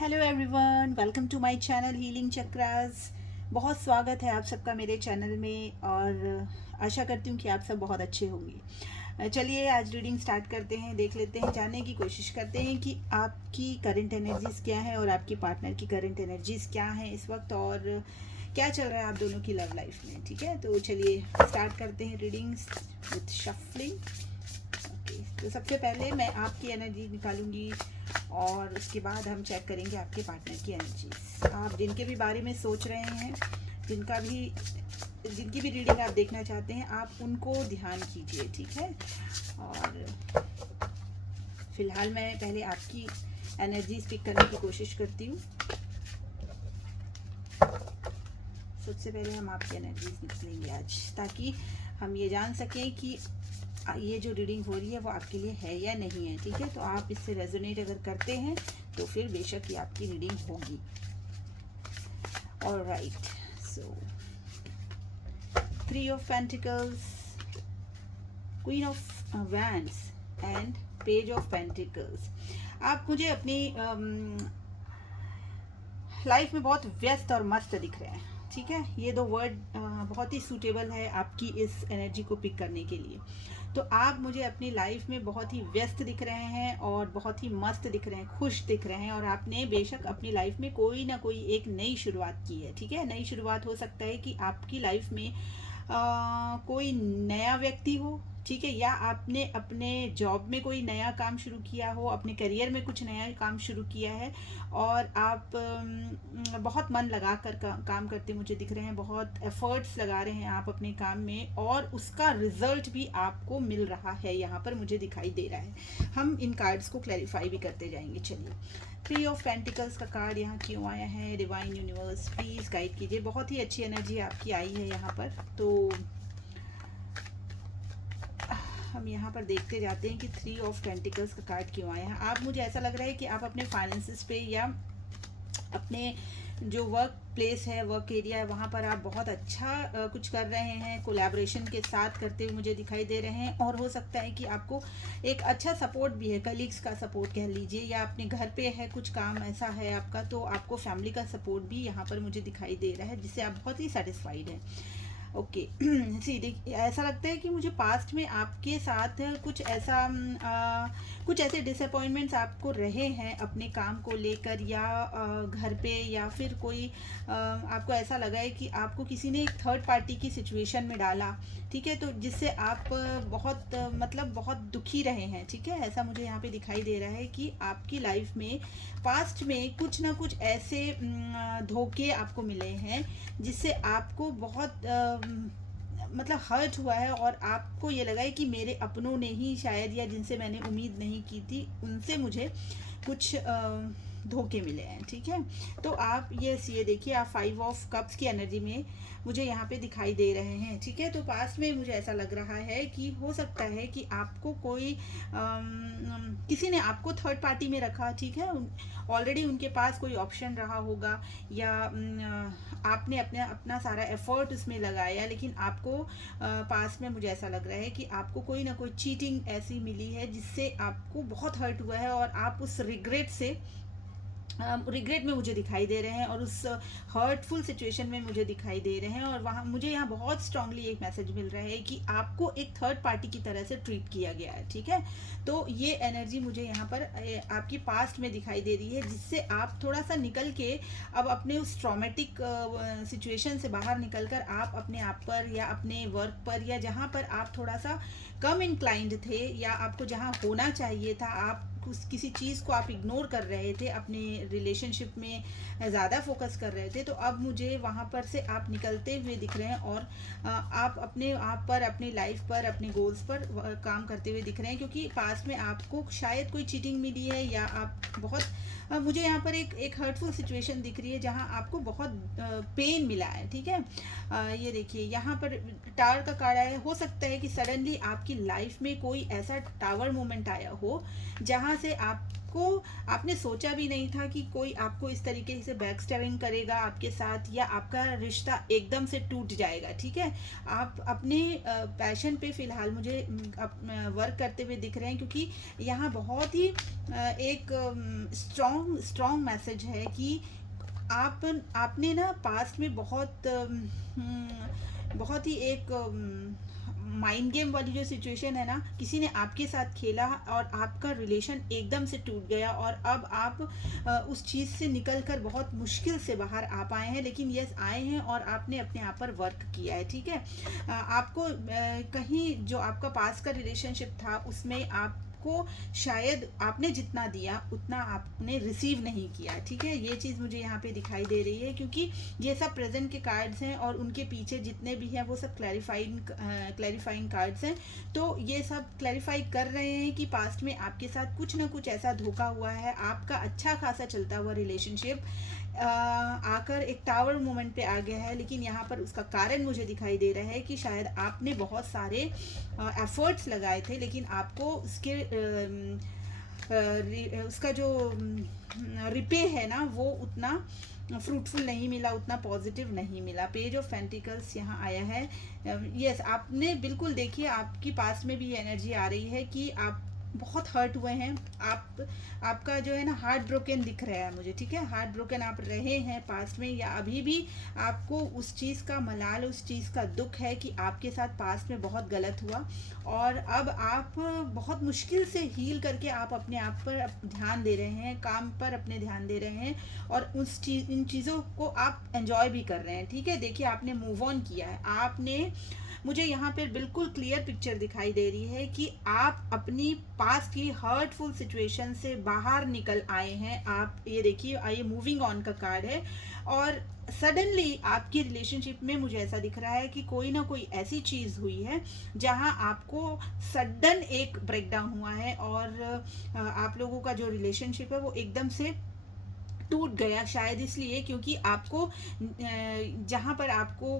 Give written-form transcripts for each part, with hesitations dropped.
Hello everyone, welcome to my channel healing chakras. बहुत स्वागत है आप सबका मेरे चैनल में और आशा करती हूँ कि आप सब बहुत अच्छे होंगे। चलिए आज रीडिंग स्टार्ट करते हैं, देख लेते हैं, जानने की कोशिश करते हैं कि आपकी करंट एनर्जीज़ क्या है और आपकी पार्टनर की करंट एनर्जीज़ क्या हैं इस वक्त और क्या चल रहा है आप दोनों की लव लाइफ में। ठीक है, तो चलिए स्टार्ट करते हैं रीडिंग्स विथ शफलिंग। तो सबसे पहले मैं आपकी एनर्जी निकालूंगी और उसके बाद हम चेक करेंगे आपके पार्टनर की एनर्जीज। आप जिनके भी बारे में सोच रहे हैं, जिनकी भी रीडिंग आप देखना चाहते हैं, आप उनको ध्यान कीजिए। ठीक है, और फिलहाल मैं पहले आपकी एनर्जीज पिक करने की कोशिश करती हूँ। सबसे पहले हम आपकी एनर्जीज निकालेंगे आज, ताकि हम ये जान सकें कि ये जो रीडिंग हो रही है वो आपके लिए है या नहीं है। ठीक है, तो आप इससे रेजोनेट अगर करते हैं तो फिर बेशक ये आपकी रीडिंग होगी। Alright, so 3 of pentacles, queen of wands and page of pentacles. आप मुझे अपनी लाइफ में बहुत व्यस्त और मस्त दिख रहे हैं। ठीक है, ये दो वर्ड बहुत ही सूटेबल है आपकी इस एनर्जी को पिक करने के लिए। तो आप मुझे अपनी लाइफ में बहुत ही व्यस्त दिख रहे हैं और बहुत ही मस्त दिख रहे हैं, खुश दिख रहे हैं, और आपने बेशक अपनी लाइफ में कोई ना कोई एक नई शुरुआत की है। ठीक है, नई शुरुआत हो सकता है कि आपकी लाइफ में कोई नया व्यक्ति हो। ठीक है, या आपने अपने जॉब में कोई नया काम शुरू किया हो, अपने करियर में कुछ नया काम शुरू किया है और आप बहुत मन लगा कर काम करते मुझे दिख रहे हैं, बहुत एफर्ट्स लगा रहे हैं आप अपने काम में और उसका रिजल्ट भी आपको मिल रहा है, यहाँ पर मुझे दिखाई दे रहा है। हम इन कार्ड्स को क्लैरिफाई भी करते जाएंगे। चलिए, 3 ऑफ पेंटिकल्स का कार्ड यहाँ क्यों आया है? डिवाइन यूनिवर्स प्लीज़ गाइड कीजिए। बहुत ही अच्छी एनर्जी आपकी आई है यहाँ पर। तो हम यहाँ पर देखते जाते हैं कि 3 ऑफ पेंटिकल्स का कार्ड क्यों आया है। आप मुझे ऐसा लग रहा है कि आप अपने फाइनेंसिस पे या अपने जो वर्क प्लेस है, वर्क एरिया है, वहाँ पर आप बहुत अच्छा कुछ कर रहे हैं, कोलैबोरेशन के साथ करते हुए मुझे दिखाई दे रहे हैं। और हो सकता है कि आपको एक अच्छा सपोर्ट भी है, कलीग्स का सपोर्ट कह लीजिए, या अपने घर पे है कुछ काम ऐसा है आपका, तो आपको फैमिली का सपोर्ट भी यहाँ पर मुझे दिखाई दे रहा है, जिससे आप बहुत ही सेटिस्फाइड हैं। ओके सी देखिए, ऐसा लगता है कि मुझे पास्ट में आपके साथ कुछ ऐसे डिसअपॉइंटमेंट्स आपको रहे हैं अपने काम को लेकर, या घर पे, या फिर कोई आपको ऐसा लगा है कि आपको किसी ने एक थर्ड पार्टी की सिचुएशन में डाला। ठीक है, तो जिससे आप बहुत मतलब बहुत दुखी रहे हैं। ठीक है, ऐसा मुझे यहाँ पे दिखाई दे रहा है कि आपकी लाइफ में पास्ट में कुछ ना कुछ ऐसे धोखे आपको मिले हैं जिससे आपको बहुत मतलब हर्ट हुआ है और आपको ये लगा है कि मेरे अपनों ने ही शायद, या जिनसे मैंने उम्मीद नहीं की थी, उनसे मुझे कुछ धोखे मिले हैं। ठीक है, तो आप ये देखिए, आप 5 ऑफ कप्स की एनर्जी में मुझे यहाँ पे दिखाई दे रहे हैं। ठीक है, तो पास्ट में मुझे ऐसा लग रहा है कि हो सकता है कि आपको कोई किसी ने आपको थर्ड पार्टी में रखा। ठीक है, ऑलरेडी उनके पास कोई ऑप्शन रहा होगा, या आपने अपना सारा एफर्ट उसमें लगाया, लेकिन आपको पास में मुझे ऐसा लग रहा है कि आपको कोई ना कोई चीटिंग ऐसी मिली है जिससे आपको बहुत हर्ट हुआ है और आप उस रिग्रेट में मुझे दिखाई दे रहे हैं और उस हर्टफुल सिचुएशन में मुझे दिखाई दे रहे हैं। और वहाँ मुझे यहाँ बहुत स्ट्रांगली एक मैसेज मिल रहा है कि आपको एक थर्ड पार्टी की तरह से ट्रीट किया गया है। ठीक है, तो ये एनर्जी मुझे यहाँ पर आपकी पास्ट में दिखाई दे रही है, जिससे आप थोड़ा सा निकल के अब अपने उस ट्रॉमेटिक सिचुएशन से बाहर निकल कर आप अपने आप पर या अपने वर्क पर, या जहाँ पर आप थोड़ा सा कम इंक्लाइंड थे, या आपको जहाँ होना चाहिए था, आप किसी चीज़ को आप इग्नोर कर रहे थे, अपने रिलेशनशिप में ज़्यादा फोकस कर रहे थे, तो अब मुझे वहाँ पर से आप निकलते हुए दिख रहे हैं और आप अपने आप पर, अपनी लाइफ पर, अपने गोल्स पर काम करते हुए दिख रहे हैं। क्योंकि पास्ट में आपको शायद कोई चीटिंग मिली है, या आप बहुत मुझे यहाँ पर एक हर्टफुल सिचुएशन दिख रही है जहाँ आपको बहुत पेन मिला है। ठीक है, ये देखिए, यहाँ पर टावर का कार्ड आया है। हो सकता है कि सडनली आपकी लाइफ में कोई ऐसा टावर मोमेंट आया हो जहाँ जहाँ से आपने सोचा भी नहीं था कि कोई आपको इस तरीके से बैक स्टैबिंग करेगा आपके साथ, या आपका रिश्ता एकदम से टूट जाएगा। ठीक है, आप अपने पैशन पे फ़िलहाल मुझे वर्क करते हुए दिख रहे हैं, क्योंकि यहाँ बहुत ही एक स्ट्रॉन्ग मैसेज है कि आपने ना पास्ट में बहुत ही एक माइंड गेम वाली जो सिचुएशन है ना, किसी ने आपके साथ खेला और आपका रिलेशन एकदम से टूट गया, और अब आप उस चीज़ से निकल कर बहुत मुश्किल से बाहर आ पाए हैं। लेकिन यस, आए हैं और आपने अपने आप पर वर्क किया है। ठीक है, आपको कहीं जो आपका पास का रिलेशनशिप था उसमें आपको शायद आपने जितना दिया उतना आपने रिसीव नहीं किया। ठीक है, ये चीज़ मुझे यहाँ पे दिखाई दे रही है, क्योंकि ये सब प्रेजेंट के कार्ड्स हैं और उनके पीछे जितने भी हैं वो सब क्लैरिफाइंग कार्ड्स हैं। तो ये सब क्लैरिफाई कर रहे हैं कि पास्ट में आपके साथ कुछ ना कुछ ऐसा धोखा हुआ है। आपका अच्छा खासा चलता हुआ रिलेशनशिप आकर एक टावर मोमेंट पे आ गया है। लेकिन यहाँ पर उसका कारण मुझे दिखाई दे रहा है कि शायद आपने बहुत सारे एफर्ट्स लगाए थे, लेकिन आपको उसका जो रिपे है ना वो उतना फ्रूटफुल नहीं मिला, उतना पॉजिटिव नहीं मिला। पेज ऑफ पेंटिकल्स यहाँ आया है। यस, आपने बिल्कुल देखिए, आपकी पास में भी एनर्जी आ रही है कि आप बहुत हर्ट हुए हैं। आपका जो है ना हार्ट ब्रोकन दिख रहा है मुझे। ठीक है, हार्ट ब्रोकन आप रहे हैं पास्ट में, या अभी भी आपको उस चीज़ का मलाल, उस चीज़ का दुख है कि आपके साथ पास्ट में बहुत गलत हुआ, और अब आप बहुत मुश्किल से हील करके आप अपने आप पर ध्यान दे रहे हैं, काम पर अपने ध्यान दे रहे हैं, और इन चीज़ों को आप एंजॉय भी कर रहे हैं। ठीक है, देखिए आपने मूव ऑन किया है। आपने, मुझे यहाँ पर बिल्कुल क्लियर पिक्चर दिखाई दे रही है कि आप अपनी पास्ट की हर्टफुल सिचुएशन से बाहर निकल आए हैं। आप ये देखिए, ये मूविंग ऑन का कार्ड है, और सडनली आपकी रिलेशनशिप में मुझे ऐसा दिख रहा है कि कोई ना कोई ऐसी चीज़ हुई है जहां आपको सडन एक ब्रेकडाउन हुआ है, और आप लोगों का जो रिलेशनशिप है वो एकदम से टूट गया। शायद इसलिए क्योंकि आपको जहां पर आपको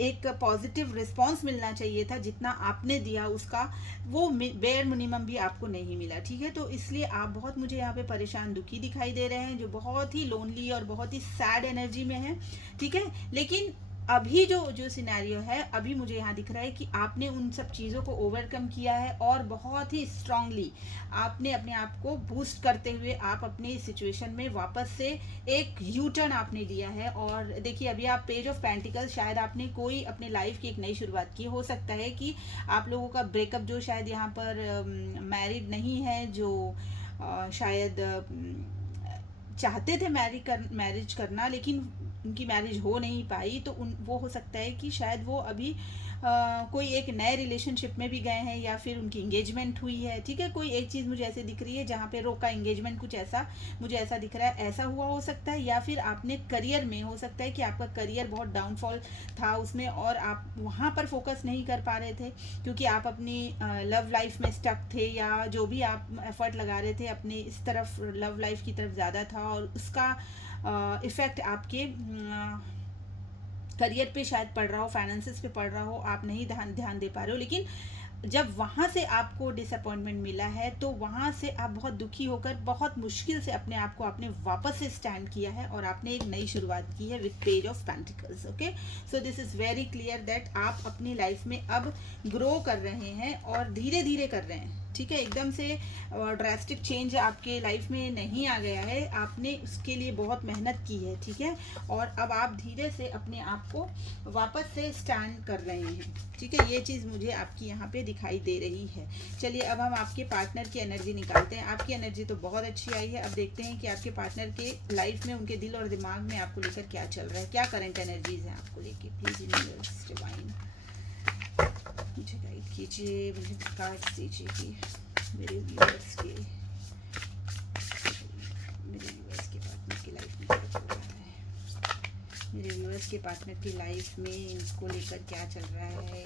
एक पॉजिटिव रिस्पांस मिलना चाहिए था, जितना आपने दिया उसका वो बेयर मिनिमम भी आपको नहीं मिला। ठीक है, तो इसलिए आप बहुत, मुझे यहाँ पे परेशान दुखी दिखाई दे रहे हैं, जो बहुत ही लोनली और बहुत ही सैड एनर्जी में है। ठीक है, लेकिन अभी जो सिनेरियो है, अभी मुझे यहाँ दिख रहा है कि आपने उन सब चीज़ों को ओवरकम किया है, और बहुत ही स्ट्रांगली आपने अपने आप को बूस्ट करते हुए आप अपने सिचुएशन में वापस से एक यू टर्न आपने लिया है। और देखिए, अभी आप पेज ऑफ पेंटिकल्स, शायद आपने कोई अपने लाइफ की एक नई शुरुआत की। हो सकता है कि आप लोगों का ब्रेकअप जो शायद यहाँ पर मैरिड नहीं है, जो शायद चाहते थे मैरिज करना, लेकिन उनकी मैरिज हो नहीं पाई, तो वो हो सकता है कि शायद वो अभी कोई एक नए रिलेशनशिप में भी गए हैं, या फिर उनकी एंगेजमेंट हुई है। ठीक है, कोई एक चीज़ मुझे ऐसे दिख रही है जहाँ पे रोका एंगेजमेंट, कुछ ऐसा मुझे ऐसा दिख रहा है। ऐसा हुआ हो सकता है, या फिर आपने करियर में, हो सकता है कि आपका करियर बहुत डाउनफॉल था उसमें, और आप वहाँ पर फोकस नहीं कर पा रहे थे क्योंकि आप अपनी लव लाइफ में स्टक थे, या जो भी आप एफर्ट लगा रहे थे अपने इस तरफ, लव लाइफ की तरफ ज़्यादा था, और उसका इफ़ेक्ट आपके करियर पे शायद पड़ रहा हो, फाइनेंसेस पे पड़ रहा हो, आप नहीं ध्यान दे पा रहे हो। लेकिन जब वहाँ से आपको डिसअपॉइंटमेंट मिला है, तो वहाँ से आप बहुत दुखी होकर बहुत मुश्किल से अपने आप को आपने वापस से स्टैंड किया है, और आपने एक नई शुरुआत की है with page of pentacles. Okay, so this is very clear that आप अपनी लाइफ में अब ग्रो कर रहे हैं, और धीरे धीरे कर रहे हैं। ठीक है, एकदम से ड्रास्टिक चेंज आपके लाइफ में नहीं आ गया है, आपने उसके लिए बहुत मेहनत की है। ठीक है, और अब आप धीरे से अपने आप को वापस से स्टैंड कर रहे हैं। ठीक है, ये चीज़ मुझे आपकी यहाँ पे दिखाई दे रही है। चलिए, अब हम आपके पार्टनर की एनर्जी निकालते हैं। आपकी एनर्जी तो बहुत अच्छी आई है। अब देखते हैं कि आपके पार्टनर के लाइफ में, उनके दिल और दिमाग में आपको लेकर क्या चल रहा है, क्या करंट एनर्जीज हैं आपको लेके। प्लीज यूनिवर्स डिवाइन मुझे गाइड कीजिए, मुझे कार्ड्स दीजिए कि मेरे व्यूअर्स के पार्टनर की लाइफ में क्या चल रहा है, मेरे व्यूअर्स के पार्टनर की लाइफ में इनको लेकर क्या चल रहा है,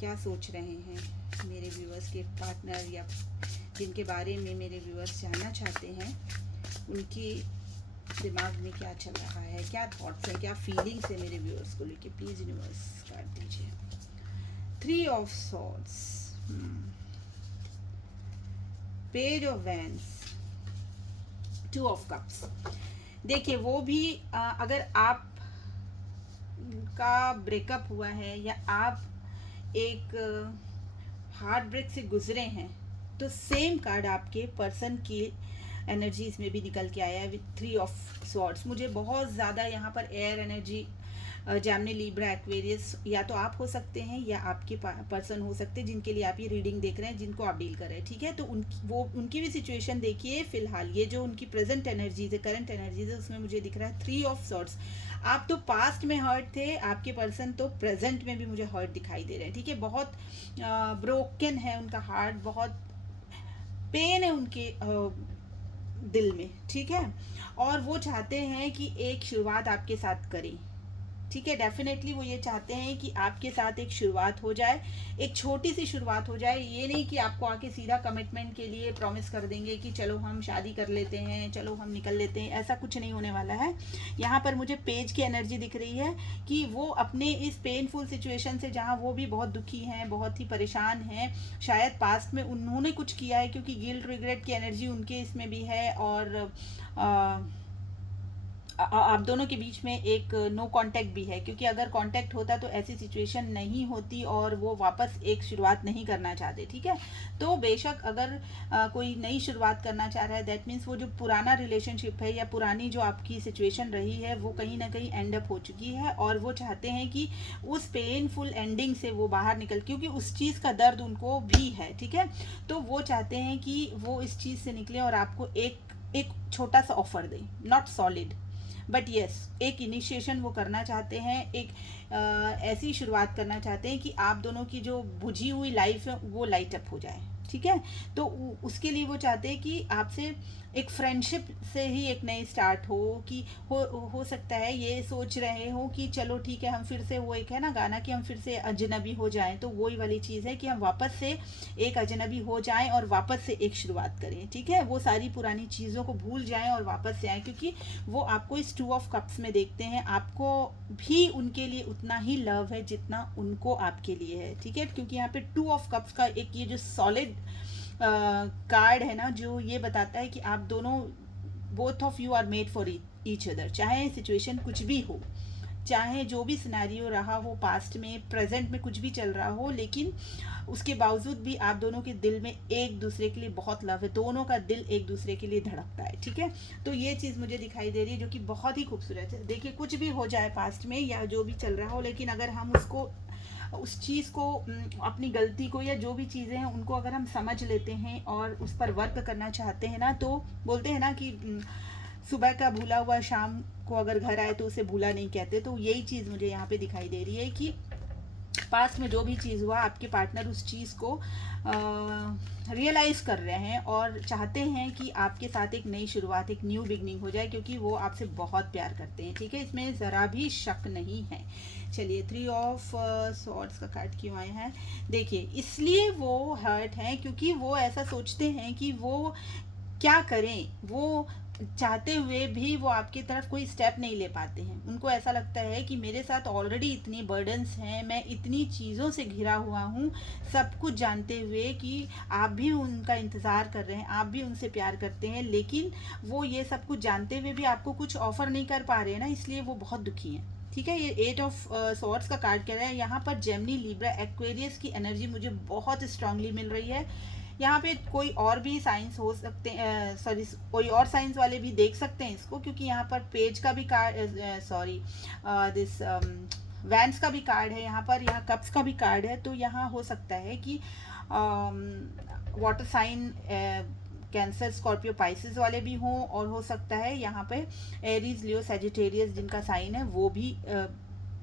क्या सोच रहे हैं मेरे व्यूअर्स के पार्टनर, या जिनके बारे में मेरे व्यूअर्स जानना चाहते हैं, उनकी दिमाग में क्या चल रहा है, क्या थॉट्स है, क्या फीलिंग्स है मेरे व्यूअर्स को लेके। प्लीज यूनिवर्स कार्ड दीजिए। 3 of swords, page of vents, 2 of cups. देखिए वो भी अगर आप का ब्रेकअप हुआ है या आप एक हार्ट ब्रेक से गुजरे हैं, तो सेम कार्ड आपके पर्सन की एनर्जी इसमें भी निकल के आया है विथ 3 ऑफ स्वॉर्ड्स। मुझे बहुत ज़्यादा यहाँ पर air energy, Gemini, Libra, Aquarius, या तो आप हो सकते हैं या आपके पर्सन हो सकते हैं जिनके लिए आप ये रीडिंग देख रहे हैं, जिनको आप डील कर रहे हैं, ठीक है। तो उनकी भी सिचुएशन देखिए फिलहाल, ये जो उनकी प्रेजेंट एनर्जीज है, करंट एनर्जीज है, उसमें मुझे दिख रहा है 3 ऑफ स्वॉर्ड्स। आप तो पास्ट में हर्ट थे, आपके पर्सन तो प्रेजेंट में भी मुझे हर्ट दिखाई दे रहे हैं, ठीक है। बहुत ब्रोकन है उनका हार्ट, बहुत पेन है उनके दिल में, ठीक है। और वो चाहते हैं कि एक शुरुआत आपके साथ करें, ठीक है। डेफिनेटली वो ये चाहते हैं कि आपके साथ एक शुरुआत हो जाए, एक छोटी सी शुरुआत हो जाए। ये नहीं कि आपको आके सीधा कमिटमेंट के लिए प्रॉमिस कर देंगे कि चलो हम शादी कर लेते हैं, चलो हम निकल लेते हैं, ऐसा कुछ नहीं होने वाला है। यहाँ पर मुझे पेज की एनर्जी दिख रही है कि वो अपने इस पेनफुल सिचुएशन से, जहाँ वो भी बहुत दुखी हैं, बहुत ही परेशान हैं, शायद पास्ट में उन्होंने कुछ किया है, क्योंकि गिल्ट रिग्रेट की एनर्जी उनके इसमें भी है, और आप दोनों के बीच में एक नो कांटेक्ट भी है, क्योंकि अगर कांटेक्ट होता तो ऐसी सिचुएशन नहीं होती और वो वापस एक शुरुआत नहीं करना चाहते, ठीक है। तो बेशक अगर कोई नई शुरुआत करना चाह रहा है, दैट मीन्स वो जो पुराना रिलेशनशिप है या पुरानी जो आपकी सिचुएशन रही है वो कहीं ना कहीं एंड अप हो चुकी है, और वो चाहते हैं कि उस पेनफुल एंडिंग से वो बाहर निकल, क्योंकि उस चीज़ का दर्द उनको भी है, ठीक है। तो वो चाहते हैं कि वो इस चीज़ से निकले और आपको एक छोटा सा ऑफर दें, नॉट सॉलिड बट येस, एक इनिशिएशन वो करना चाहते हैं, एक ऐसी शुरुआत करना चाहते हैं कि आप दोनों की जो बुझी हुई लाइफ है वो लाइट अप हो जाए, ठीक है। तो उसके लिए वो चाहते हैं कि आपसे एक फ्रेंडशिप से ही एक नई स्टार्ट हो, कि हो सकता है ये सोच रहे हो कि चलो ठीक है, हम फिर से, वो एक है ना गाना कि हम फिर से अजनबी हो जाएं, तो वही वाली चीज़ है कि हम वापस से एक अजनबी हो जाएं और वापस से एक शुरुआत करें, ठीक है। वो सारी पुरानी चीज़ों को भूल जाएं और वापस से आएँ, क्योंकि वो आपको इस 2 ऑफ कप्स में देखते हैं। आपको भी उनके लिए उतना ही लव है जितना उनको आपके लिए है, ठीक है। क्योंकि यहाँ पे 2 ऑफ कप्स का एक ये जो सॉलिड कार्ड है ना, जो ये बताता है कि आप दोनों, both of you are made for each other, चाहे सिचुएशन कुछ भी हो, चाहे जो भी सिनेरियो रहा हो, पास्ट में, प्रेजेंट में कुछ भी चल रहा हो, लेकिन उसके बावजूद भी आप दोनों के दिल में एक दूसरे के लिए बहुत लव है, दोनों का दिल एक दूसरे के लिए धड़कता है, ठीक है। तो ये चीज़ मुझे दिखाई दे रही है, जो कि बहुत ही खूबसूरत है। देखिए कुछ भी हो जाए पास्ट में या जो भी चल रहा हो, लेकिन अगर हम उस चीज़ को, अपनी गलती को, या जो भी चीज़ें हैं उनको अगर हम समझ लेते हैं और उस पर वर्क करना चाहते हैं ना, तो बोलते हैं ना कि सुबह का भूला हुआ शाम को अगर घर आए तो उसे भूला नहीं कहते। तो यही चीज़ मुझे यहाँ पे दिखाई दे रही है कि पास्ट में जो भी चीज़ हुआ, आपके पार्टनर उस चीज़ को रियलाइज़ कर रहे हैं और चाहते हैं कि आपके साथ एक नई शुरुआत, एक न्यू बिगनिंग हो जाए, क्योंकि वो आपसे बहुत प्यार करते हैं, ठीक है। इसमें ज़रा भी शक नहीं है। चलिए 3 ऑफ सॉर्ड्स का कार्ड क्यों आया है, देखिए इसलिए वो हर्ट हैं, क्योंकि वो ऐसा सोचते हैं कि वो क्या करें, वो चाहते हुए भी वो आपकी तरफ कोई स्टेप नहीं ले पाते हैं। उनको ऐसा लगता है कि मेरे साथ ऑलरेडी इतनी बर्डन्स हैं, मैं इतनी चीज़ों से घिरा हुआ हूँ, सब कुछ जानते हुए कि आप भी उनका इंतज़ार कर रहे हैं, आप भी उनसे प्यार करते हैं, लेकिन वो ये सब कुछ जानते हुए भी आपको कुछ ऑफ़र नहीं कर पा रहे हैं ना, इसलिए वो बहुत दुखी हैं, ठीक है। ये 8 ऑफ सॉर्ड्स का कार्ड कह रहा है। यहाँ पर जेमिनी, लिब्रा, एक्वेरियस की एनर्जी मुझे बहुत स्ट्रांगली मिल रही है। यहाँ पे कोई और भी साइंस हो सकते हैं, सॉरी कोई और साइंस वाले भी देख सकते हैं इसको, क्योंकि यहाँ पर पेज का भी कार्ड, सॉरी दिस वैंस का भी कार्ड है यहाँ पर, यहाँ कप्स का भी कार्ड है। तो यहाँ हो सकता है कि water sign, Cancer, Scorpio, Pisces वाले भी हों, और हो सकता है यहाँ पे एरीज, लियो, सैजिटेरियस जिनका साइन है वो भी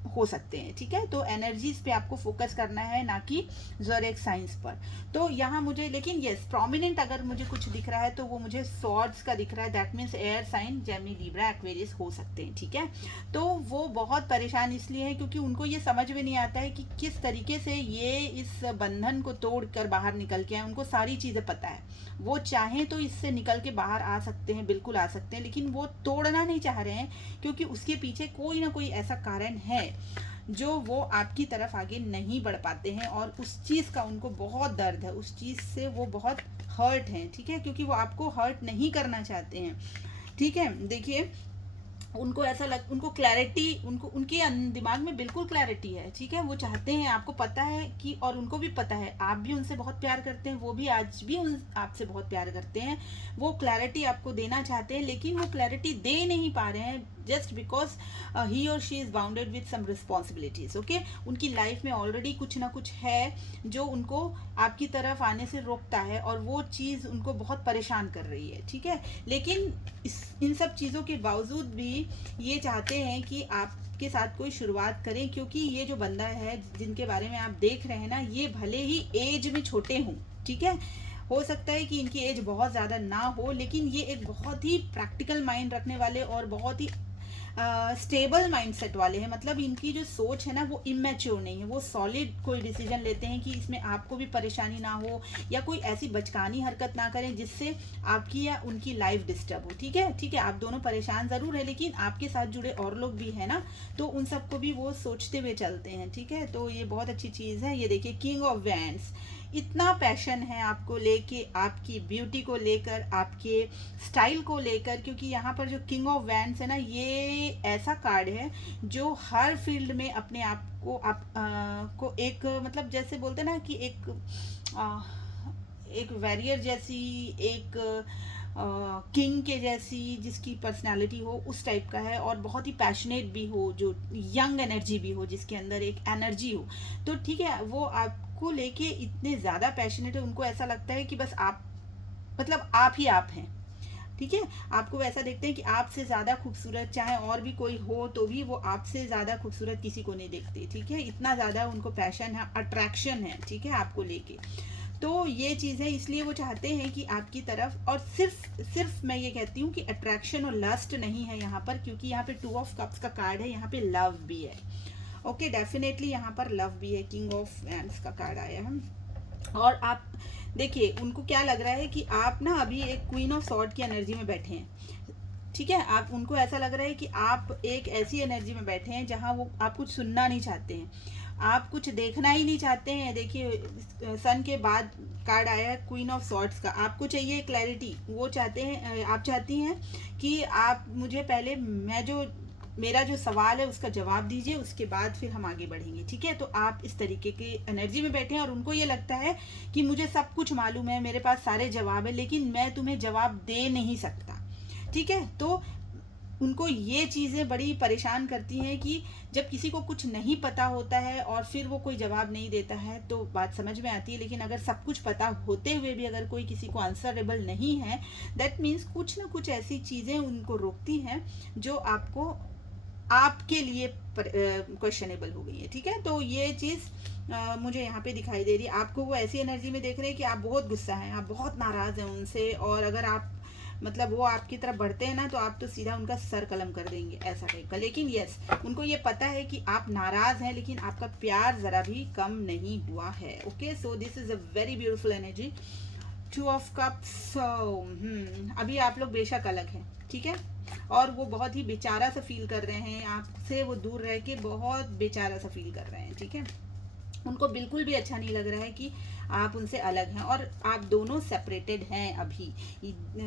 हो सकते हैं, ठीक है। तो एनर्जीज पे आपको फोकस करना है, ना कि ज़ोडिएक साइंस पर। तो यहाँ मुझे, लेकिन यस, प्रोमिनेंट अगर मुझे कुछ दिख रहा है तो वो मुझे सॉर्ड्स का दिख रहा है, that means air sign, Gemini, Libra, Aquarius हो सकते हैं, ठीक है। तो वो बहुत परेशान इसलिए है क्योंकि उनको ये समझ में नहीं आता है कि किस तरीके से ये इस बंधन को तोड़ कर बाहर निकल के आए। उनको सारी चीज़ें पता है, वो चाहें तो इससे निकल के बाहर आ सकते हैं, बिल्कुल आ सकते हैं, लेकिन वो तोड़ना नहीं चाह रहे हैं, क्योंकि उसके पीछे कोई ना कोई ऐसा कारण है जो वो आपकी तरफ आगे नहीं बढ़ पाते हैं, और उस चीज़ का उनको बहुत दर्द है, उस चीज़ से वो बहुत हर्ट हैं, ठीक है, क्योंकि वो आपको हर्ट नहीं करना चाहते हैं, ठीक है। देखिए, उनको क्लैरिटी, उनको उनके दिमाग में बिल्कुल क्लैरिटी है, ठीक है, वो चाहते हैं, आपको पता है कि, और उनको भी पता है आप भी उनसे बहुत प्यार करते हैं, वो भी आज भी उन आपसे बहुत प्यार करते हैं, वो क्लैरिटी आपको देना चाहते हैं, लेकिन वो क्लैरिटी दे नहीं पा रहे हैं जस्ट बिकॉज ही और she is bounded with some responsibilities, okay. उनकी लाइफ में ऑलरेडी कुछ ना कुछ है जो उनको आपकी तरफ आने से रोकता है, और वो चीज़ उनको बहुत परेशान कर रही है, ठीक है। लेकिन इन सब चीज़ों के बावजूद भी ये चाहते हैं कि आपके साथ कोई शुरुआत करें, क्योंकि ये जो बंदा है जिनके बारे में आप देख रहे हैं ना, ये भले ही एज में छोटे हों, ठीक है, हो सकता है कि इनकी एज बहुत ज़्यादा ना हो, लेकिन ये एक बहुत ही प्रैक्टिकल माइंड रखने वाले और बहुत ही स्टेबल माइंडसेट वाले हैं। मतलब इनकी जो सोच है ना, वो इमेच्योर नहीं है, वो सॉलिड कोई डिसीजन लेते हैं कि इसमें आपको भी परेशानी ना हो, या कोई ऐसी बचकानी हरकत ना करें जिससे आपकी या उनकी लाइफ डिस्टर्ब हो, ठीक है, ठीक है। आप दोनों परेशान ज़रूर है, लेकिन आपके साथ जुड़े और लोग भी हैं ना, तो उन सबको भी वो सोचते हुए चलते हैं, ठीक है। तो ये बहुत अच्छी चीज़ है। ये देखिए, किंग ऑफ वैंड्स, इतना पैशन है आपको लेके, आपकी ब्यूटी को लेकर, आपके स्टाइल को लेकर, क्योंकि यहाँ पर जो किंग ऑफ वैंड्स है ना, ये ऐसा कार्ड है जो हर फील्ड में अपने आप को एक, मतलब जैसे बोलते हैं ना कि एक वॉरियर जैसी, एक किंग के जैसी जिसकी पर्सनालिटी हो, उस टाइप का है, और बहुत ही पैशनेट भी हो, जो यंग एनर्जी भी हो, जिसके अंदर एक एनर्जी हो, तो ठीक है, वो आपको लेके इतने ज़्यादा पैशनेट है, उनको ऐसा लगता है कि बस आप, मतलब आप ही आप हैं, ठीक है। आपको वैसा देखते हैं कि आपसे ज़्यादा खूबसूरत चाहे और भी कोई हो तो भी वो आपसे ज़्यादा खूबसूरत किसी को नहीं देखते, ठीक है। इतना ज़्यादा उनको पैशन है, अट्रैक्शन है, ठीक है, आपको लेके। तो ये चीज़ है, इसलिए वो चाहते हैं कि आपकी तरफ, और सिर्फ मैं ये कहती हूँ कि अट्रैक्शन और लस्ट नहीं है यहाँ पर, क्योंकि यहाँ पे 2 ऑफ कप्स का कार्ड है, यहाँ पे लव भी है, ओके। डेफिनेटली यहाँ पर लव भी है, किंग ऑफ वैंड्स का कार्ड आया है। और आप देखिए, उनको क्या लग रहा है कि आप ना अभी एक क्वीन ऑफ सॉर्ड की एनर्जी में बैठे हैं, ठीक है। आप, उनको ऐसा लग रहा है कि आप एक ऐसी एनर्जी में बैठे हैं जहां वो आप कुछ सुनना नहीं चाहते हैं, आप कुछ देखना ही नहीं चाहते हैं। देखिए, सन के बाद कार्ड आया है क्वीन ऑफ सॉर्ड्स का, आपको चाहिए क्लैरिटी, वो चाहते हैं, आप चाहती हैं कि आप मुझे पहले, मेरा जो सवाल है उसका जवाब दीजिए, उसके बाद फिर हम आगे बढ़ेंगे, ठीक है। तो आप इस तरीके की एनर्जी में बैठे हैं, और उनको ये लगता है कि मुझे सब कुछ मालूम है, मेरे पास सारे जवाब है, लेकिन मैं तुम्हें जवाब दे नहीं सकता, ठीक है। तो उनको ये चीज़ें बड़ी परेशान करती हैं कि जब किसी को कुछ नहीं पता होता है और फिर वो कोई जवाब नहीं देता है तो बात समझ में आती है, लेकिन अगर सब कुछ पता होते हुए भी अगर कोई किसी को आंसरेबल नहीं है, दैट मीन्स कुछ ना कुछ ऐसी चीज़ें उनको रोकती हैं जो आपके लिए क्वेश्चनेबल हो गई है, ठीक है। तो ये चीज़ मुझे यहाँ पे दिखाई दे रही है। आपको वो ऐसी एनर्जी में देख रहे हैं कि आप बहुत गुस्सा हैं, आप बहुत नाराज़ हैं उनसे, और अगर आप, मतलब वो आपकी तरफ बढ़ते हैं ना, तो आप तो सीधा उनका सर कलम कर देंगे, ऐसा टाइप का। लेकिन यस, उनको ये पता है कि आप नाराज़ हैं, लेकिन आपका प्यार ज़रा भी कम नहीं हुआ है, okay. So this is a very beautiful energy, 2 of cups. अभी आप लोग बेशक अलग हैं, ठीक है, और वो बहुत ही बेचारा सा फील कर रहे हैं, आपसे वो दूर रह के बहुत बेचारा सा फील कर रहे हैं, ठीक है। उनको बिल्कुल भी अच्छा नहीं लग रहा है कि आप उनसे अलग हैं, और आप दोनों सेपरेटेड हैं अभी,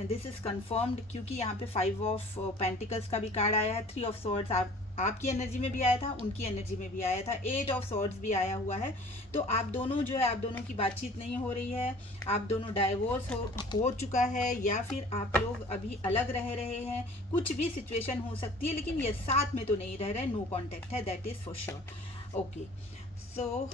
दिस इज़ कन्फर्म्ड, क्योंकि यहाँ पे 5 ऑफ पेंटिकल्स का भी कार्ड आया है, 3 ऑफ सॉर्ड्स आपकी एनर्जी में भी आया था, उनकी एनर्जी में भी आया था, 8 ऑफ सॉर्ड्स भी आया हुआ है। तो आप दोनों जो है, आप दोनों की बातचीत नहीं हो रही है, आप दोनों डाइवोर्स हो चुका है, या फिर आप लोग अभी अलग रह रहे हैं, कुछ भी सिचुएशन हो सकती है, लेकिन ये साथ में तो नहीं रह रहे, नो कॉन्टेक्ट है, that is for sure, okay. So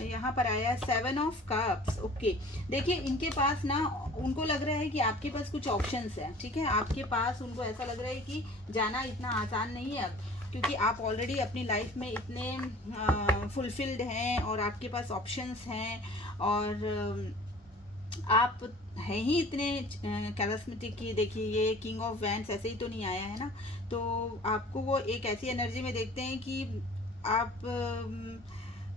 यहाँ पर आया 7 ऑफ कप्स, ओके। देखिए, इनके पास ना, उनको लग रहा है कि आपके पास कुछ ऑप्शंस हैं, ठीक है, आपके पास, उनको ऐसा लग रहा है कि जाना इतना आसान नहीं है अब, क्योंकि आप ऑलरेडी अपनी लाइफ में इतने फुलफिल्ड हैं, और आपके पास ऑप्शंस हैं, और आप हैं ही इतने कैरिस्मेटिक की। देखिए, ये किंग ऑफ वैंड्स ऐसे ही तो नहीं आया है ना, तो आपको वो एक ऐसी एनर्जी में देखते हैं कि आप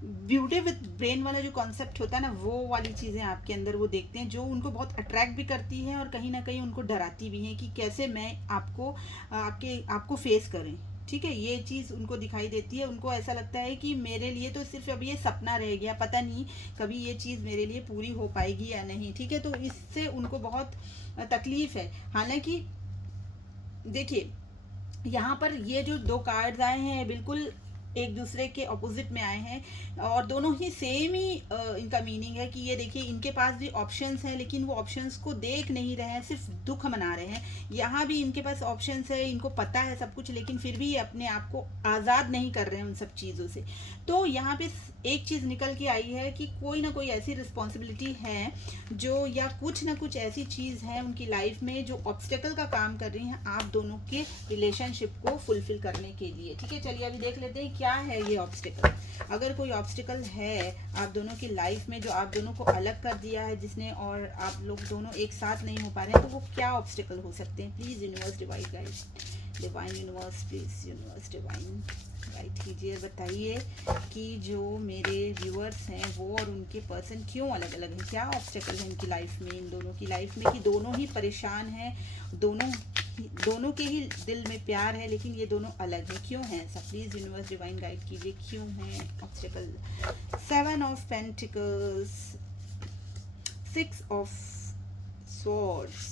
ब्यूटी विद ब्रेन वाला जो कॉन्सेप्ट होता है ना, वो वाली चीज़ें आपके अंदर वो देखते हैं, जो उनको बहुत अट्रैक्ट भी करती हैं, और कहीं ना कहीं उनको डराती भी हैं कि कैसे मैं आपको फेस करें, ठीक है, ये चीज़ उनको दिखाई देती है। उनको ऐसा लगता है कि मेरे लिए तो सिर्फ अब ये सपना रह गया, पता नहीं कभी ये चीज़ मेरे लिए पूरी हो पाएगी या नहीं। ठीक है, तो इससे उनको बहुत तकलीफ है। हालांकि देखिए, यहाँ पर ये जो दो कार्ड्स आए हैं बिल्कुल एक दूसरे के ऑपोजिट में आए हैं और दोनों ही सेम ही इनका मीनिंग है कि ये देखिए, इनके पास भी ऑप्शंस हैं लेकिन वो ऑप्शंस को देख नहीं रहे हैं, सिर्फ दुख मना रहे हैं। यहाँ भी इनके पास ऑप्शंस है, इनको पता है सब कुछ, लेकिन फिर भी ये अपने आप को आज़ाद नहीं कर रहे हैं उन सब चीज़ों से। तो यहाँ पे एक चीज़ निकल के आई है कि कोई ना कोई ऐसी रिस्पॉन्सिबिलिटी है जो, या कुछ ना कुछ ऐसी चीज़ है उनकी लाइफ में जो ऑब्स्टेकल का काम कर रही हैं आप दोनों के रिलेशनशिप को फुलफिल करने के लिए। ठीक है, चलिए अभी देख लेते हैं क्या है ये ऑब्स्टेकल। अगर कोई ऑब्स्टेकल है आप दोनों की लाइफ में जो आप दोनों को अलग कर दिया है जिसने, और आप लोग दोनों एक साथ नहीं हो पा रहे हैं, तो वो क्या ऑब्स्टेकल हो सकते हैं? Please universe divide guide, divine universe, please universe divine guide कीजिए, बताइए कि जो मेरे व्यूअर्स हैं वो और उनके पर्सन क्यों अलग अलग हैं, क्या ऑब्स्टेकल है इनकी लाइफ में, इन दोनों की लाइफ में, कि दोनों ही परेशान हैं, दोनों के ही दिल में प्यार है लेकिन ये दोनों अलग हैं, क्यों हैं ऐसा? प्लीज़ यूनिवर्स डिवाइन गाइड कीजिए, क्यों हैं obstacle? 7 of pentacles, 6 of swords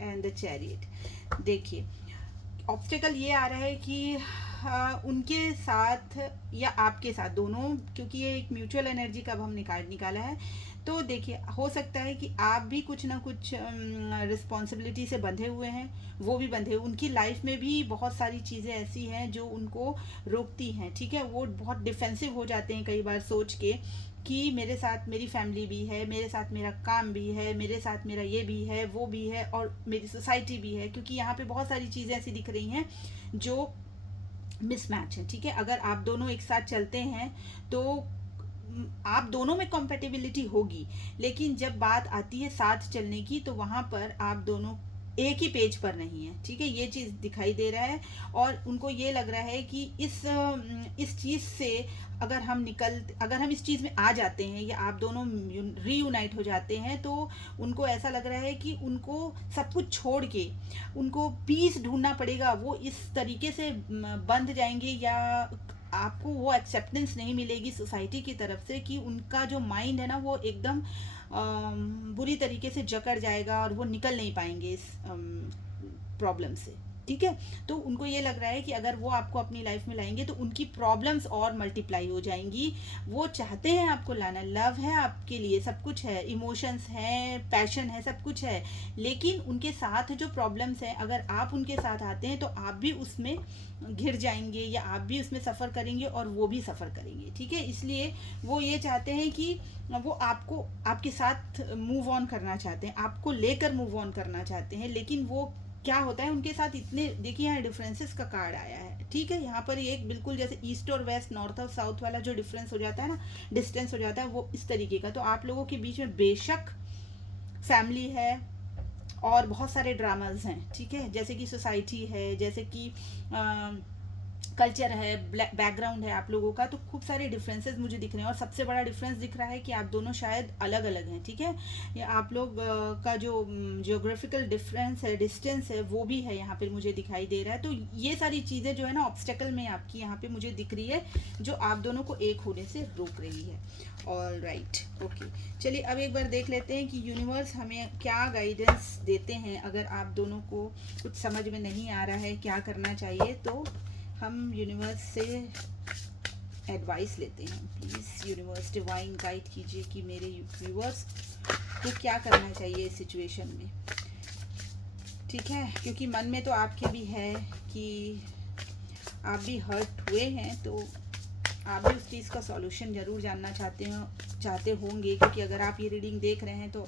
and the chariot. देखिए, ऑब्स्टेकल ये आ रहा है कि उनके साथ या आपके साथ, दोनों, क्योंकि ये एक म्यूचुअल एनर्जी का अब हम निकाला है। तो देखिए, हो सकता है कि आप भी कुछ ना कुछ रिस्पॉन्सिबिलिटी से बंधे हुए हैं, वो भी बंधे हुए, उनकी लाइफ में भी बहुत सारी चीज़ें ऐसी हैं जो उनको रोकती हैं। ठीक है, वो बहुत डिफेंसिव हो जाते हैं कई बार सोच के कि मेरे साथ मेरी फैमिली भी है, मेरे साथ मेरा काम भी है, मेरे साथ मेरा ये भी है, वो भी है, और मेरी सोसाइटी भी है, क्योंकि यहाँ पे बहुत सारी चीज़ें ऐसी दिख रही हैं जो मिसमैच है। ठीक है, अगर आप दोनों एक साथ चलते हैं तो आप दोनों में कंपेटिबिलिटी होगी, लेकिन जब बात आती है साथ चलने की तो वहाँ पर आप दोनों एक ही पेज पर नहीं है। ठीक है, ये चीज़ दिखाई दे रहा है और उनको ये लग रहा है कि इस चीज़ से अगर हम इस चीज़ में आ जाते हैं या आप दोनों रीयूनाइट हो जाते हैं तो उनको ऐसा लग रहा है कि उनको सब कुछ छोड़ के उनको पीस ढूंढना पड़ेगा। वो इस तरीके से बंध जाएंगे या आपको वो एक्सेप्टेंस नहीं मिलेगी सोसाइटी की तरफ से कि उनका जो माइंड है ना वो एकदम बुरी तरीके से जकड़ जाएगा और वो निकल नहीं पाएंगे इस प्रॉब्लम से। ठीक है, तो उनको ये लग रहा है कि अगर वो आपको अपनी लाइफ में लाएंगे तो उनकी प्रॉब्लम्स और मल्टीप्लाई हो जाएंगी। वो चाहते हैं आपको लाना, लव है आपके लिए, सब कुछ है, इमोशंस हैं, पैशन है, सब कुछ है, लेकिन उनके साथ जो प्रॉब्लम्स हैं अगर आप उनके साथ आते हैं तो आप भी उसमें घिर जाएंगे या आप भी उसमें सफ़र करेंगे और वो भी सफ़र करेंगे। ठीक है, इसलिए वो ये चाहते हैं कि वो आपको आपके साथ मूव ऑन करना चाहते हैं, आपको लेकर मूव ऑन करना चाहते हैं, लेकिन वो क्या होता है उनके साथ इतने, देखिए यहाँ डिफरेंसेस का कार्ड आया है। ठीक है, यहाँ पर एक बिल्कुल जैसे ईस्ट और वेस्ट, नॉर्थ और साउथ वाला जो डिफरेंस हो जाता है ना, डिस्टेंस हो जाता है, वो इस तरीके का। तो आप लोगों के बीच में बेशक फैमिली है और बहुत सारे ड्रामाज हैं। ठीक है, जैसे कि सोसाइटी है, जैसे कि कल्चर है, बैकग्राउंड है आप लोगों का, तो खूब सारे डिफरेंसेस मुझे दिख रहे हैं और सबसे बड़ा डिफरेंस दिख रहा है कि आप दोनों शायद अलग अलग हैं। ठीक है, या आप लोग का जो जियोग्राफिकल डिफरेंस है, डिस्टेंस है, वो भी है यहाँ पे मुझे दिखाई दे रहा है। तो ये सारी चीज़ें जो है ना ऑब्स्टेकल में आपकी यहाँ पे मुझे दिख रही है जो आप दोनों को एक होने से रोक रही है। ऑल राइट, ओके, चलिए अब एक बार देख लेते हैं कि यूनिवर्स हमें क्या गाइडेंस देते हैं अगर आप दोनों को कुछ समझ में नहीं आ रहा है क्या करना चाहिए। तो हम यूनिवर्स से एडवाइस लेते हैं। प्लीज़ यूनिवर्स डिवाइन गाइड कीजिए कि मेरे व्यूअर्स को क्या करना चाहिए इस सिचुएशन में। ठीक है, क्योंकि मन में तो आपके भी है कि आप भी हर्ट हुए हैं, तो आप भी उस चीज़ का सॉल्यूशन ज़रूर जानना चाहते होंगे, क्योंकि अगर आप ये रीडिंग देख रहे हैं तो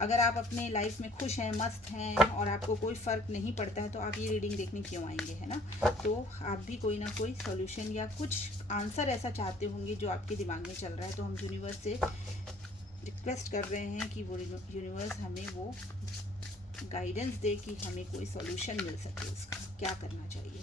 अगर आप अपने लाइफ में खुश हैं, मस्त हैं और आपको कोई फ़र्क नहीं पड़ता है तो आप ये रीडिंग देखने क्यों आएंगे, है ना? तो आप भी कोई ना कोई सॉल्यूशन या कुछ आंसर ऐसा चाहते होंगे जो आपके दिमाग में चल रहा है। तो हम यूनिवर्स से रिक्वेस्ट कर रहे हैं कि वो यूनिवर्स हमें वो गाइडेंस दे कि हमें कोई सॉल्यूशन मिल सके, उसका क्या करना चाहिए।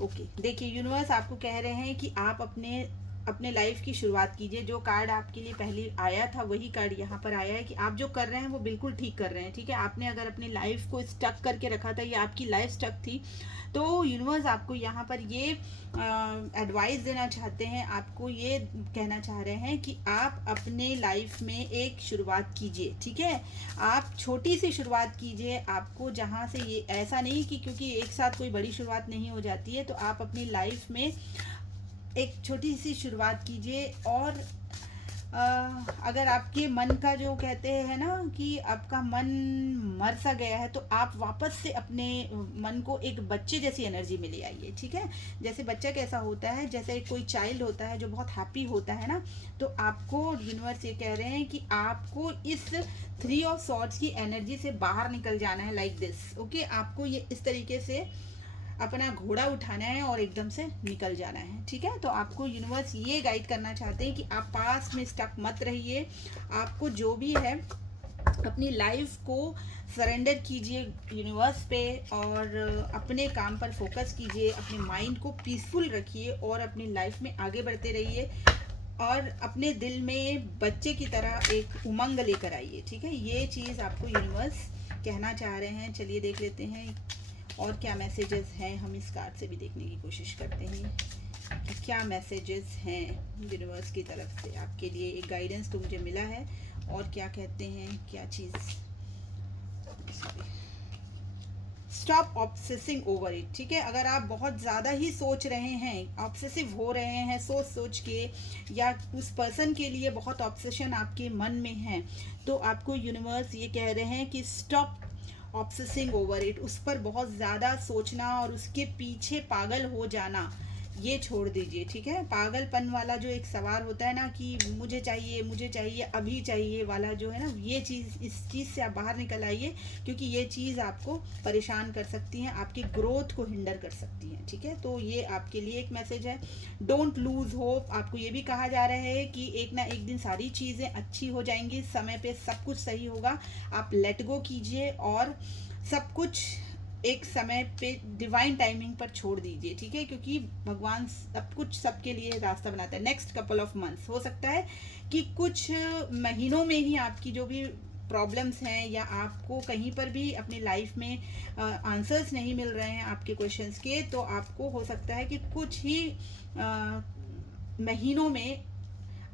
ओके, देखिए यूनिवर्स आपको कह रहे हैं कि आप अपने अपने लाइफ की शुरुआत कीजिए। जो कार्ड आपके लिए पहले आया था वही कार्ड यहाँ पर आया है कि आप जो कर रहे हैं वो बिल्कुल ठीक कर रहे हैं, ठीक है। आपने अगर अपनी लाइफ को स्टक करके रखा था या आपकी लाइफ स्टक थी, तो यूनिवर्स आपको यहाँ पर ये एडवाइस देना चाहते हैं, आपको ये कहना चाह रहे हैं कि आप अपने लाइफ में एक शुरुआत कीजिए, ठीक है। आप छोटी सी शुरुआत कीजिए। आपको जहाँ से ये ऐसा नहीं कि क्योंकि एक साथ कोई बड़ी शुरुआत नहीं हो जाती है, तो आप अपनी लाइफ में एक छोटी सी शुरुआत कीजिए। और अगर आपके मन का जो कहते हैं ना कि आपका मन मर सा गया है, तो आप वापस से अपने मन को एक बच्चे जैसी एनर्जी में ले आइए, ठीक है। जैसे बच्चा कैसा होता है, जैसे कोई चाइल्ड होता है जो बहुत हैप्पी होता है ना, तो आपको यूनिवर्स ये कह रहे हैं कि आपको इस 3 ऑफ सॉर्ड्स की एनर्जी से बाहर निकल जाना है, लाइक दिस, ओके। आपको ये इस तरीके से अपना घोड़ा उठाना है और एकदम से निकल जाना है, ठीक है। तो आपको यूनिवर्स ये गाइड करना चाहते हैं कि आप पास में स्टक मत रहिए। आपको जो भी है अपनी लाइफ को सरेंडर कीजिए यूनिवर्स पे, और अपने काम पर फोकस कीजिए। अपने माइंड को पीसफुल रखिए और अपनी लाइफ में आगे बढ़ते रहिए, और अपने दिल में बच्चे की तरह एक उमंग लेकर आइए, ठीक है। ये चीज़ आपको यूनिवर्स कहना चाह रहे हैं। चलिए देख लेते हैं और क्या मैसेजेस हैं। हम इस कार्ड से भी देखने की कोशिश करते हैं कि क्या मैसेजेस हैं यूनिवर्स की तरफ से आपके लिए। एक गाइडेंस तो मुझे मिला है, और क्या कहते हैं, क्या चीज़। स्टॉप ऑब्सेसिंग ओवर इट, ठीक है। अगर आप बहुत ज़्यादा ही सोच रहे हैं, ऑब्सेसिव हो रहे हैं सोच सोच के, या उस पर्सन के लिए बहुत ऑब्सेशन आपके मन में है, तो आपको यूनिवर्स ये कह रहे हैं कि स्टॉप ऑब्सेसिंग ओवर इट। उस पर बहुत ज़्यादा सोचना और उसके पीछे पागल हो जाना, ये छोड़ दीजिए, ठीक है। पागलपन वाला जो एक सवार होता है ना कि मुझे चाहिए अभी चाहिए वाला जो है ना, ये चीज़, इस चीज़ से आप बाहर निकल आइए, क्योंकि ये चीज़ आपको परेशान कर सकती हैं, आपके ग्रोथ को हिंडर कर सकती हैं, ठीक है। तो ये आपके लिए एक मैसेज है। Don't lose hope. आपको ये भी कहा जा रहा है कि एक ना एक दिन सारी चीज़ें अच्छी हो जाएंगी, समय पे सब कुछ सही होगा। आप लेट गो कीजिए और सब कुछ एक समय पे डिवाइन टाइमिंग पर छोड़ दीजिए, ठीक है। क्योंकि भगवान सब कुछ सबके लिए रास्ता बनाता है। नेक्स्ट कपल ऑफ मंथ्स हो सकता है कि कुछ महीनों में ही आपकी जो भी प्रॉब्लम्स हैं, या आपको कहीं पर भी अपनी लाइफ में आंसर्स नहीं मिल रहे हैं आपके क्वेश्चंस के, तो आपको हो सकता है कि कुछ ही महीनों में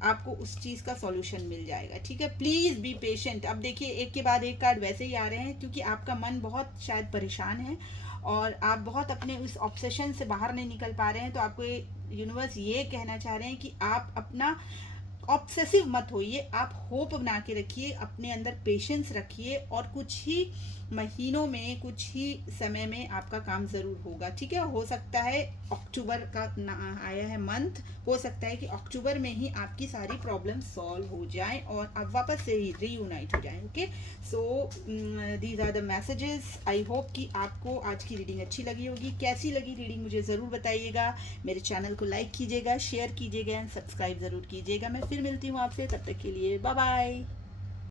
आपको उस चीज़ का सॉल्यूशन मिल जाएगा, ठीक है। Please be patient. अब देखिए एक के बाद एक कार्ड वैसे ही आ रहे हैं, क्योंकि आपका मन बहुत शायद परेशान है और आप बहुत अपने उस ऑब्सेशन से बाहर नहीं निकल पा रहे हैं। तो आपको यूनिवर्स ये कहना चाह रहे हैं कि आप अपना ऑब्सेसिव मत होइए, आप होप बना के रखिए, अपने अंदर पेशेंस रखिए, और कुछ ही महीनों में, कुछ ही समय में आपका काम ज़रूर होगा, ठीक है। हो सकता है अक्टूबर का आया है मंथ, हो सकता है कि अक्टूबर में ही आपकी सारी प्रॉब्लम सॉल्व हो जाए और आप वापस से रीयूनाइट हो जाएं, okay. So these are the messages. I hope कि आपको आज की रीडिंग अच्छी लगी होगी। कैसी लगी रीडिंग मुझे ज़रूर बताइएगा। मेरे चैनल को लाइक कीजिएगा, शेयर कीजिएगा एंड सब्सक्राइब ज़रूर कीजिएगा। मैं फिर मिलती हूँ आपसे, तब तक के लिए बाय बाय।